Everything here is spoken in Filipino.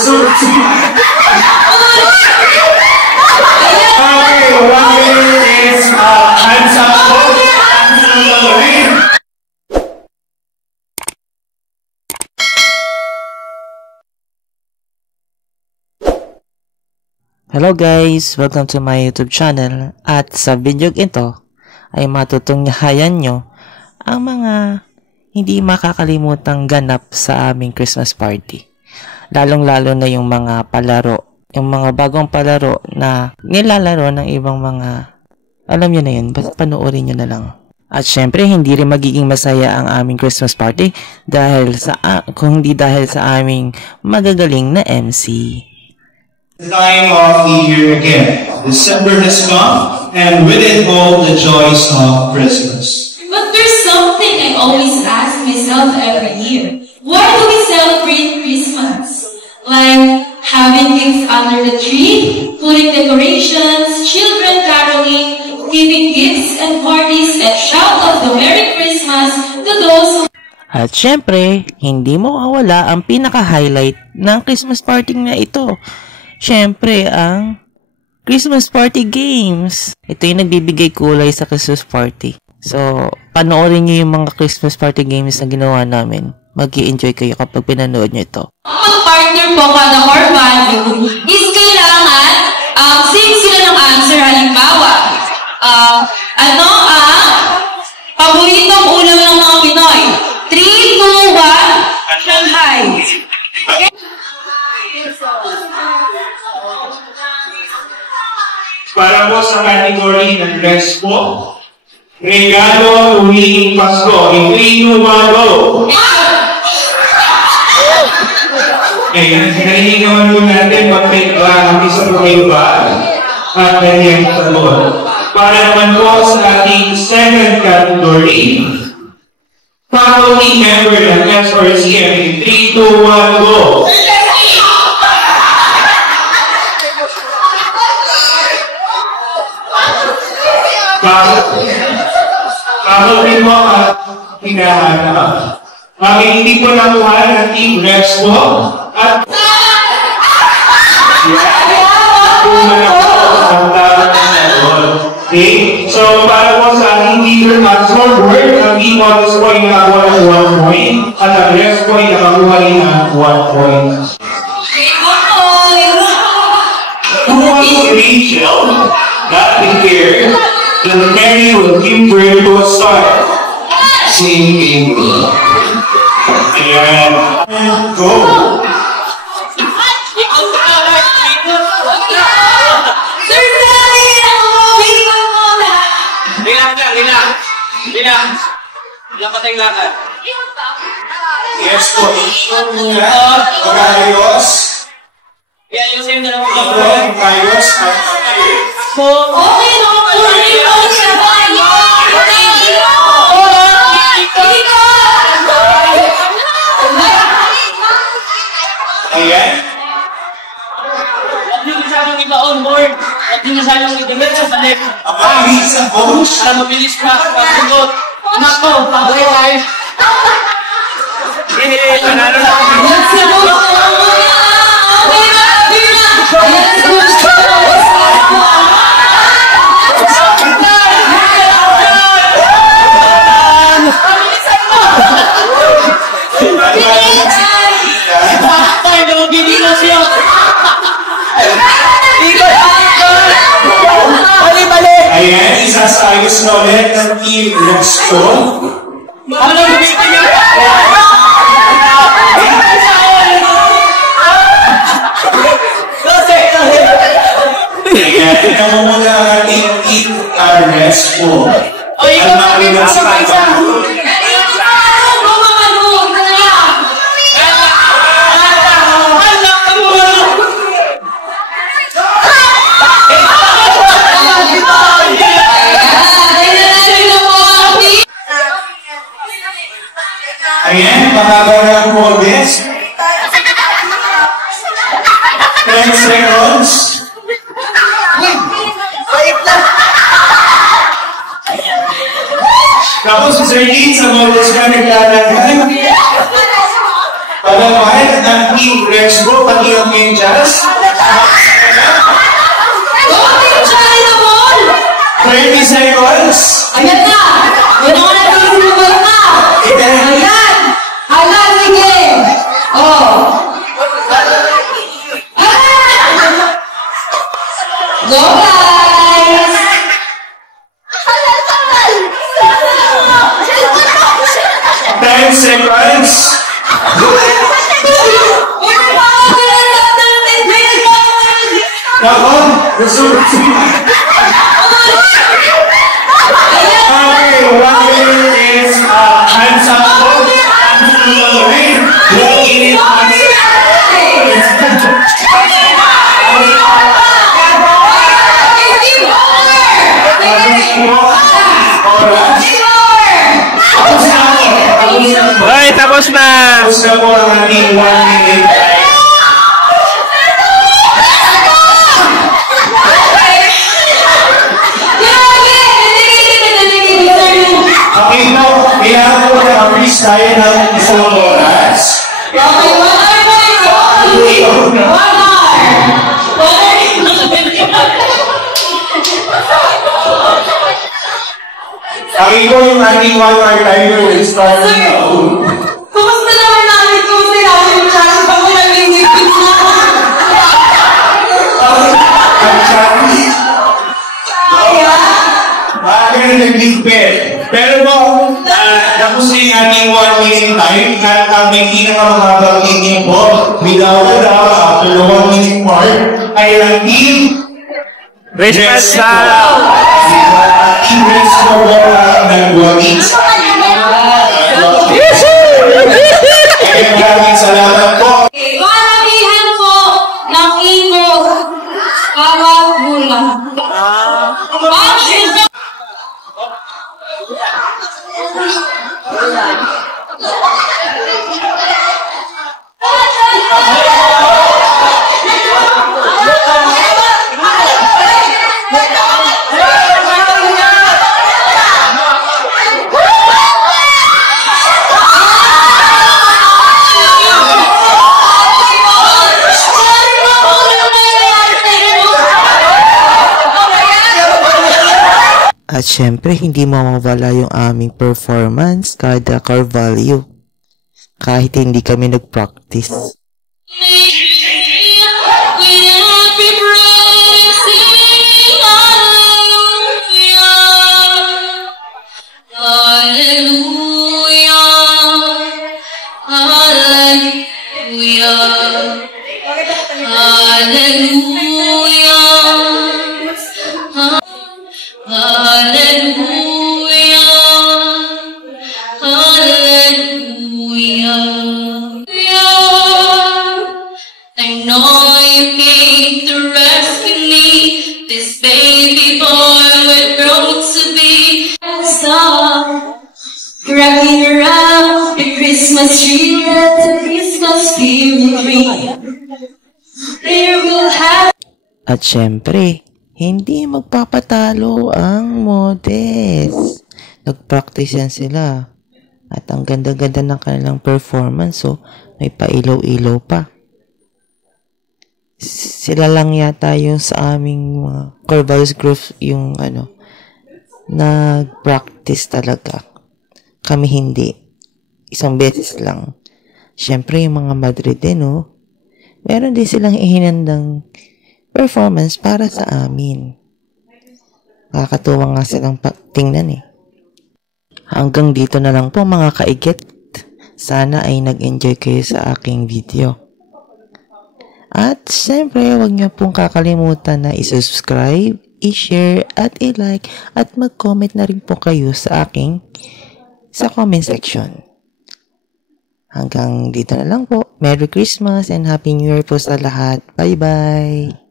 Hello guys! Welcome to my YouTube channel. At sa video ito ay matutunghayan nyo ang mga hindi makakalimutang ganap sa aming Christmas party. Lalong-lalo na yung mga palaro, yung mga bagong palaro na nilalaro ng ibang mga, alam nyo na yun, basta panoorin nyo na lang. At syempre, hindi rin magiging masaya ang aming Christmas party kung hindi dahil sa aming magagaling na MC. The time of the year again. December has come, and with it all the joys of Christmas. But there's something I always ask myself every year. Why do we celebrate Christmas? Like having gifts under the tree, putting decorations, children caroling, giving gifts and parties, and shout of the Merry Christmas to those who... At syempre, hindi mo mawala ang pinaka-highlight ng Christmas party na ito. Syempre, ang Christmas Party Games. Ito yung nagbibigay kulay sa Christmas Party. So, panoorin nyo yung mga Christmas Party Games na ginawa namin. Mag-i-enjoy kayo kapag pinanood nyo ito. Ang partner po kada core value is kailangan sing sila ng answer. Halimbawa, ano ang paboritong ulam ng mga Pinoy? 3, 2, 1, Shanghai. Okay? Para po sa category ng dress po, regalo huling Pasko, in 3, 2, 1, go! Okay, narinig naman po natin ang isang iba at ganyan sabon. Para naman po sa ating second category, faculty member ng SRCM in 3, 2, 1, go! Faculty mo at hinahanap. Hindi po nakuha ng team reps mo at okay? So, para po sa ating leader at scoreboard, ang team models po ay nakakuha ng 1 point at ang reps po ay nakakuha rin ng 1 point. Who wants Rachel? Not in here. The Mary will give birth to a star. Singing. And go. Yes po. Magayos. Magayos. Okay, no. Ayan. Huwag niyo masyadong iba-on board. Huwag niyo masyadong idamit sa balik. Abay, sa coach. Para mabilis na pagsagot. Nako, pagay tayo. Panalo na. Ayan, isasayos na ulit ng team Roxto. Ano gamitin niyo? Ayan, ito mo muna ang ating team RS po. O, ikaw namin sa isa. Ayan, mahaba ng progress. 10 seconds. Tapos si Sir Dean sa models ka naglalagay. Para mahal ang team Rex Bro, pati King of Ninjas. Team Charlie the Ball! 30 seconds. Ayan na! Yun ako nag-iisipon na! Ayan! Ala, sige! Oh! Go, guys! 10 seconds. Nako, resume. Okay, 1 minute is hands up. Hands to the right. Walking in hands Hoy, tapos na! Tapos na po ang ating 1 minute. Okay, now, kailangan po na-freeze tayo ng isang oras. Okay, 1 hour po ito! 1 Okay po yung ating 1 hour timer will start now. Kumusta naman namin kung sinabi mo siya sa pag-ulalingipin na? Bakit na nag-ligpit? Pero po, tapos na yung ating 1 minute time at ang may pinakamahaba niyo po, without after the 1 minute mark, ay ang team Christmas Yes. na! Team Reds po po ang nag-walking. Kaya maraming salamat po. Maramihan po ng ilog. Kawat mula. At syempre, hindi mawawala yung aming performance kada core value. Kahit hindi kami nag-practice. I know you came to rescue me. This baby boy we're grown to be. Stop rocking around the Christmas tree. Let the Christmas spirit ring. There will have. At syempre, hindi magpapatalo ang modest. Nag-practice yan sila. At ang ganda-ganda ng kanilang performance, so may pailaw-ilaw pa. Sila lang yata yung sa aming mga core values group yung nag-practice talaga. Kami hindi. Isang beses lang. Syempre yung mga Madrid din, meron din silang ihinandang performance para sa amin. Nakakatuwa nga silang tingnan Hanggang dito na lang po mga kaigit. Sana ay nag-enjoy kayo sa aking video. At syempre, huwag niyo pong kakalimutan na i-subscribe, i-share, at i-like, at mag-comment na rin po kayo sa comment section. Hanggang dito na lang po. Merry Christmas and Happy New Year po sa lahat. Bye-bye!